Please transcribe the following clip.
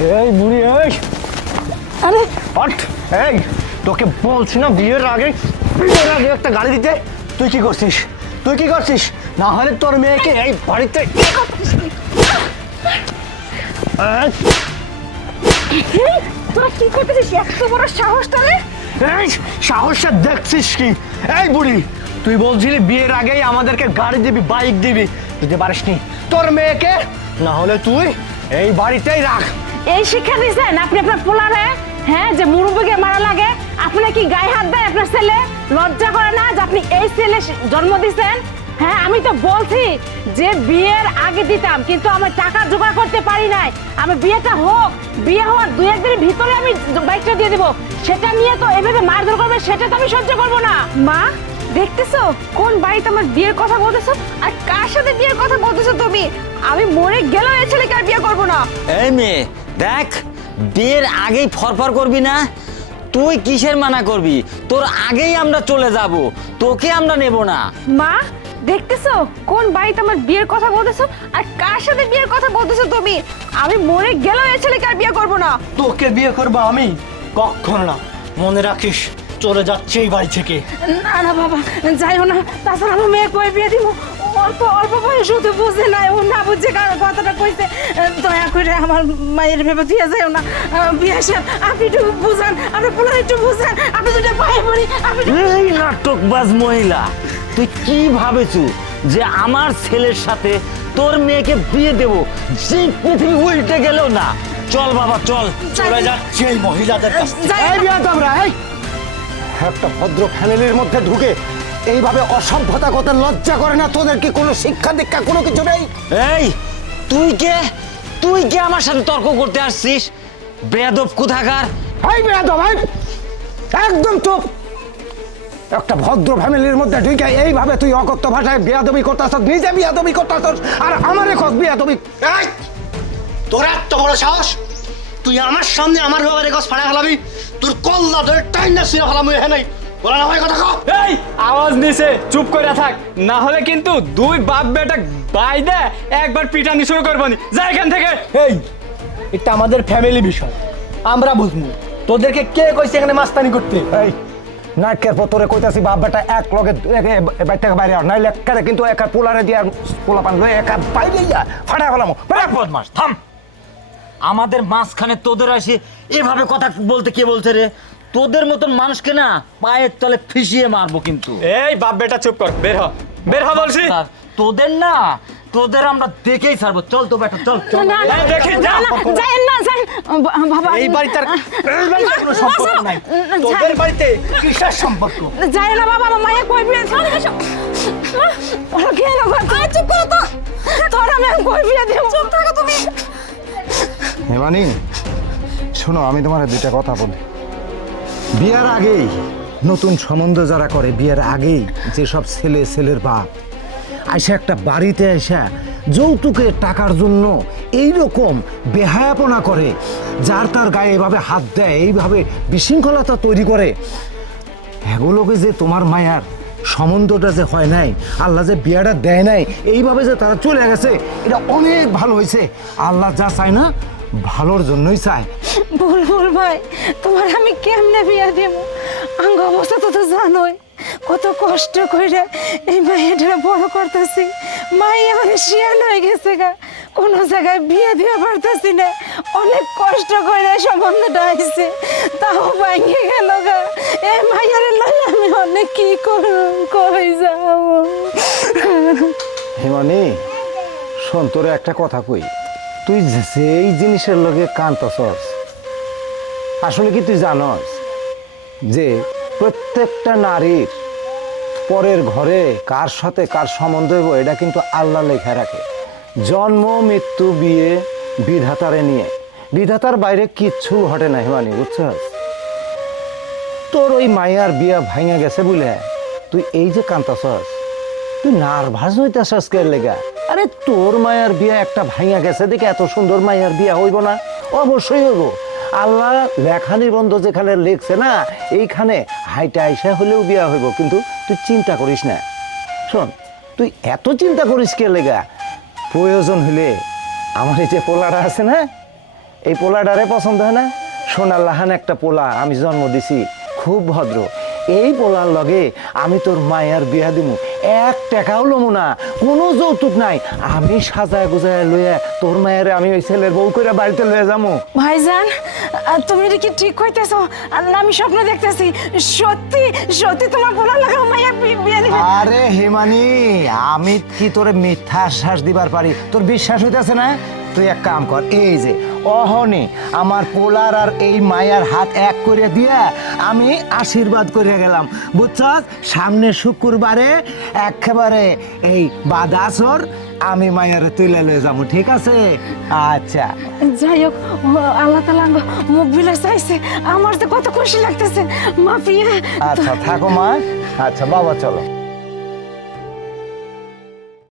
এই বুড়ি এই, আরে হট! এই তোকে বলছি না বিয়ের আগে একটা গাড়ি দিতে, তুই কি করছিস? তুই কি করছিস? না হলে তোর মেয়েকে এই বাড়িতে তোরা কি করতেছিস? এত বড় সাহস তোরে! এই সাহসটা দেখছিস কি? এই বুড়ি, তুই বলছিলি বিয়ের আগেই আমাদেরকে গাড়ি দিবি, বাইক দিবি, দিতে পারিসনি তোর মেয়েকে। না হলে তুই এই বাড়িতেই রাখ। এই শিক্ষা দিয়েছেন আপনি আপনার পোলারে? হ্যাঁ, যে মুরব্বিকে মারা লাগে আপনার কি গায়ে হাত দেয় আপনার ছেলে? লজ্জা করে না যে আপনি এই ছেলে জন্ম দিয়েছেন? হ্যাঁ, আমি তো বলছি যে বিয়ের আগে দিতাম, কিন্তু আমি টাকা জোগাড় করতে পারি নাই। আমি বিয়েটা হোক, বিয়ে হওয়ার 2-1 দিনের ভিতরে আমি বাইকটা দিয়ে দিব। সেটা নিয়ে তো এভাবে মারধর করবে, সেটা তো আমি সহ্য করবো না। মা, দেখতেছো কোন বাড়িতে আমার বিয়ের কথা বলতেছো আর কার সাথে বিয়ের কথা বলতেছো তুমি? আমি মরে গেলেও এই ছেলেকে আর বিয়ে করবো না। এই মেয়ে দেখ, বিয়ের আগেই ফরফর করবি না। তুই কিসের মানা করবি? তোর আগেই আমরা চলে যাব, তোকে আমরা নেব না। মা, দেখতেছো কোন বাড়িতে আমার বিয়ের কথা বলতেছো আর কার সাথে বিয়ের কথা বলতেছো তুমি? আমি মরে গেলেও এই ছেলেকে আর বিয়ে করবো না। তোকে বিয়ে করবো আমি? কখনো না। মনে রাখিস, চলে যাচ্ছে এই বাড়ি থেকে। না না বাবা, যাইও না। তাছাড়া আমার মেয়ে কই বিয়ে দিব? অল্প অল্প বয়স হতে বুঝে নাই, ও না বুঝছে কথাটা কইছে। দয়া করে আমার মায়ের ভেবে দিয়ে যাইও না। বিয়ে সাহেব, আপনি একটু বুঝান, আপনার পোলা একটু বুঝান, আপনি দুটো পায়ে পড়ি। আপনি এই নাটকবাজ মহিলা, তুই কি ভাবেছু যে আমার ছেলের সাথে তোর মেয়েকে বিয়ে দেব? যে পৃথিবী উল্টে গেলেও না। চল বাবা চল। চলে যাচ্ছে এই মহিলাদের কাছ থেকে। যাই- এই বিয়াদবরা, এই একটা ভদ্র ফ্যামিলির মধ্যে ঢুকে এইভাবে অসভ্যতা করতে লজ্জা করে না? তোদের কি কোনো শিক্ষা দীক্ষা কোনো কিছু নেই? এই তুই কে আমার সাথে তর্ক করতে আসছিস? বেয়াদব কোথাকার! এই বিয়াদব, এই একদম চুপ! একটা ভদ্র ফ্যামিলির মধ্যে ঢুকে এইভাবে তুই অকথ্য ভাষায় বেয়াদবি করতেছ, নিজে বেয়াদবি করতেছ আর আমারে কত বেয়াদবি। এই তোর এত বড় সাহস, তুই আমার সামনে আমার ব্যাপারে গছ ফাড়া ফেলাবি? তোর কল্লা ধরে টাইম না ছিঁড়ে ফেলাম এখানে নাই। বলা না হয় কথা কও। এই আওয়াজ নিছে, চুপ করে থাক, না হলে কিন্তু দুই বাপ বেটা বাইদে একবার পিটানি শুরু করবনি। যা এখান থেকে। এই এটা আমাদের ফ্যামিলি বিষয়, আমরা বুঝবো। তোদেরকে কে কইছে এখানে মাস্তানি করতে? এই নাটকের পতরে কইতাছি, বাপ বেটা এক লগে বাইর থেকে বাইরে নাইলে একারে কিন্তু একা পোলারে দিয়ে পোলা পান লয়ে একা বাইরে যা ফাড়া ফেলামো। বদমাস থাম। আমাদের মাঝখানে তোদের আসে এভাবে কথা বলতে কে বলছে রে? তোদের মতন মানুষকে না পায়ের তলে ফিসিয়ে মারবো কিন্তু। এই বাপ বেটা চুপ কর, বের হ, বের হ বলছি। আর তোদের আমরা দেখেই ছাড়বো। চল তো বেটা চল চল। না, না, এই দেখি, যা। না, যাইয়েন না, যাইয়েন। বাবা, এই বাড়িতে কোনো সম্পর্ক নাই। তোদের বাড়িতে কিসের সম্পর্ক? যাই না বাবা, আমার মায়ের কই বিয়ে ওরা কে না ঘর? চুপ করো তো, তোর আমি কই বিয়ে দেব? চুপ থাকো তুমি। হেমানি, শোনো, আমি তোমার দুইটা কথা বলি। বিয়ের আগেই নতুন সম্বন্ধ যারা করে, বিয়ের আগেই যেসব ছেলের বাপ আইসা একটা বাড়িতে আইসা যৌতুকের টাকার জন্য এইরকম বেহায়াপনা করে, যার তার গায়ে এভাবে হাত দেয়, এইভাবে বিশৃঙ্খলতা তৈরি করে, এগুলোকে যে তোমার মায়ার সম্বন্ধটা যে হয় নাই, আল্লাহ যে বিয়েটা দেয় নাই, এইভাবে যে তারা চলে গেছে, এটা অনেক ভালো হয়েছে। আল্লাহ যা চায় না ভালোর জন্যই চায়। বুলবুল ভাই, তোমার আমি কেমনে বিয়ে দেব? আঙ্গ অবস্থা তো জানোই, কত কষ্ট করে এই মাইয়াটা বড় করতেছি। মাইয়া মানে শিয়াল হয়ে গেছে গা, কোনো জায়গায় বিয়ে দিয়ে পারতেছি না। অনেক কষ্ট করে সম্বন্ধটা আইছে, তাও ভাঙে গেল গা। এই মাইয়ার লাগে আমি অনেক কি করব, কই যাও? হেমানি, শোন, তোরে একটা কথা কই। তুই যেই জিনিসের লগে কাঁদতেছস, আসলে কি তুই জানস যে প্রত্যেকটা নারীর পরের ঘরে কার সাথে কার সম্বন্ধ হইব এটা কিন্তু আল্লাহ লেখা রাখে। জন্ম, মৃত্যু, বিয়ে বিধাতারে নিয়ে, বিধাতার বাইরে কিচ্ছু ঘটে না। হেমানি, বুঝছস? তোর ওই মায়ার বিয়া ভাঙা গেছে বলে তুই এই যে কাঁদতেছস, তুই নার্ভাস হইতেছস কে লেগা? আরে তোর মায়ার বিয়া একটা ভাঙা গেছে দেখে এত সুন্দর মায়ার বিয়া হইব না? অবশ্যই হইব। আল্লাহ লেখা নিবন্ধ যেখানে লেখছে না, এইখানে হাইটা আইসা হলেও বিয়া হইব। কিন্তু তুই চিন্তা করিস না। শোন, তুই এত চিন্তা করিস কে লেগা? প্রয়োজন হলে আমার এই যে পোলারা আছে না, এই পোলাডারে পছন্দ হয় না? সোনার লাহান একটা পোলা আমি জন্ম দিছি, খুব ভদ্র। এই পোলার লগে আমি তোর মায়ের বিয়া দিমু, 1 টাকাও লমু না, কোনো যৌতুক নাই। আমি সাজায় গুজায় লইয়া তোর মায়ের আমি ওই ছেলের বউ করে বাড়িতে লইয়া যাবো। ভাইজান, তুমি এটা কি ঠিক কইতেছো? না আমি স্বপ্ন দেখতেছি? সত্যি সত্যি তোমার পোলা লাগা মাইয়া বিয়ে দিবে? আরে হিমানি, আমি কি তোরে মিথ্যা আশ্বাস দিবার পারি? তোর বিশ্বাস হইতেছে না? তুই এক কাম কর, এই যে অহনি আমার পোলার আর এই মায়ার হাত এক করে দিয়া আমি আশীর্বাদ করে গেলাম, বুঝছস? সামনে শুক্রবারে একেবারে এই বাদাসর আমি মায়ারে তুলে লয়ে যাবো, ঠিক আছে? আচ্ছা যাই হোক, আল্লাহ তাআলা মুখ বিলে চাইছে, আমার তো কত খুশি লাগতেছে। মাফিয়া আচ্ছা থাকো মা। আচ্ছা বাবা চলো।